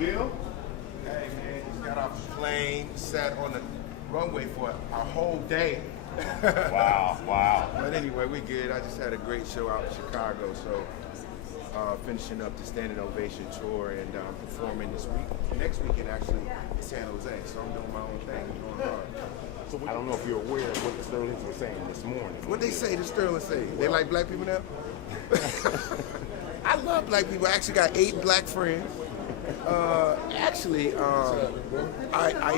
Bill? Hey man, just got off the plane, sat on the runway for a whole day. Wow. But anyway, we good. I just had a great show out in Chicago, so finishing up the Standing Ovation tour and performing this week. Next weekend actually in San Jose, so I'm doing my own thing and going hard. So I don't know if you're aware of what the Sterlings were saying this morning. What they say, the Sterling say? They like black people now? I love black people. I actually got 8 black friends. I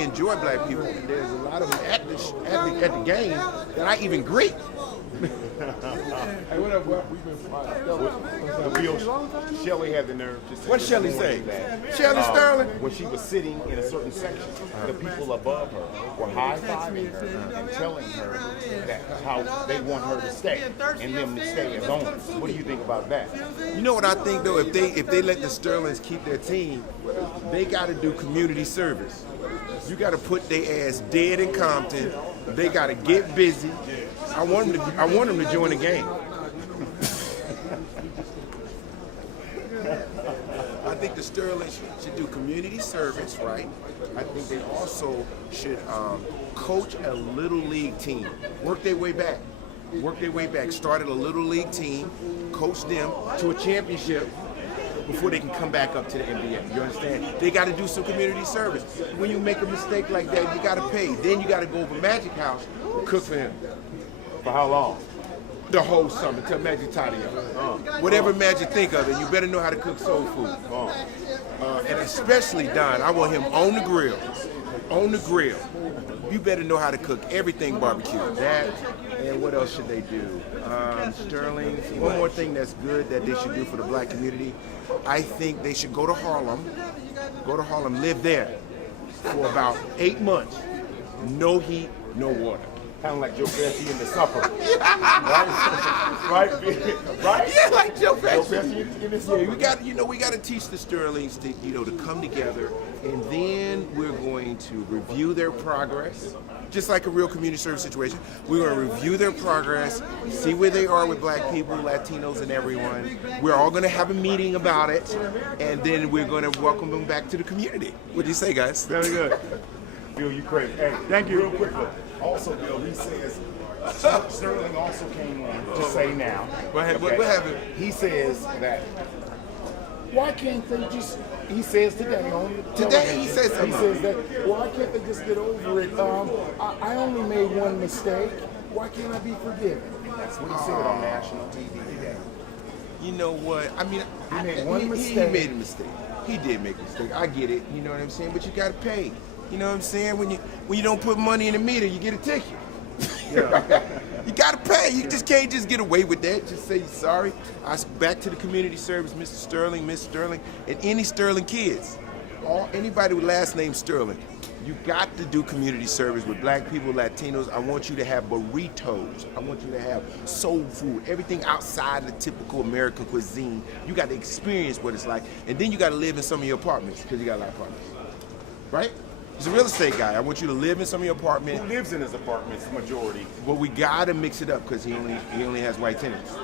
enjoy black people. There's a lot of them at the game that I even greet. Hey, what up, bro? We've been Shelly had the nerve to say. What Shelly say? Shelly Sterling? When she was sitting in a certain section, the people above her were high-fiving her and telling her that how they want her to stay and them to stay as owners. What do you think about that? You know what I think though? If they let the Sterlings keep their team, they got to do community service. You got to put their ass dead in Compton. They got to get busy. I want them to join the game. I think the Sterlings should do community service, right? I think they also should coach a little league team. Work their way back. Started a little league team, coach them to a championship before they can come back up to the NBA. You understand? They got to do some community service. When you make a mistake like that, you got to pay. Then you got to go over Magic House and cook for him. For how long? The whole summer, till Magic tired of it. Whatever Magic think of it, you better know how to cook soul food. And especially, Don, I want him on the grill. On the grill. You better know how to cook everything barbecue. That, and what else should they do? Sterling, one more thing that's good that they should do for the black community, I think they should go to Harlem, live there for about 8 months. No heat, no water. Kind of like Joe Pesci in The Supper. right? Yeah, like Joe Pesci. Joe Pesci in The Supper. Yeah, we got to teach the Sterlings to, to come together, and then we're going to review their progress, just like a real community service situation. We're going to review their progress, see where they are with black people, Latinos, and everyone. We're all going to have a meeting about it, and then we're going to welcome them back to the community. What do you say, guys? Very good. Bill, you crazy. Hey, thank you. Real quickly. Also, Bill, he says Sterling also came on to say now. What happened? He says that why can't they just? He says today on today he says something. He says that why can't they just get over it? I only made one mistake. Why can't I be forgiven? That's what he said on national TV today. You know what? I mean, he made one mistake. He made a mistake. He did make a mistake. I get it. You know what I'm saying? But you got to pay. You know what I'm saying? When you don't put money in the meter, you get a ticket. Yeah. You gotta pay. You just can't just get away with that. Just say sorry. Back to the community service, Mr. Sterling, Miss Sterling, and any Sterling kids. Anybody with last name Sterling. You got to do community service with black people, Latinos. I want you to have burritos. I want you to have soul food, everything outside the typical American cuisine. You got to experience what it's like, and then you got to live in some of your apartments because you got a lot of apartments, right? He's a real estate guy. I want you to live in some of your apartments. Who lives in his apartments, majority? Well, we gotta mix it up because he only has white tenants.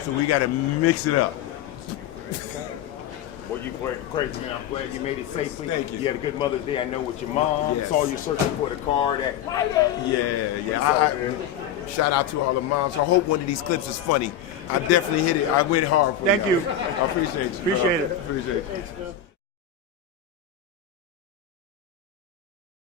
So we gotta mix it up. Well, you crazy, man. I'm glad you made it safely. Thank you. You had a good Mother's Day, I know, with your mom. Yes. Saw you searching for the car that. Yeah. Shout out to all the moms. I hope one of these clips is funny. I definitely hit it. I went hard for you. Thank you. I appreciate you. Appreciate it. Appreciate it.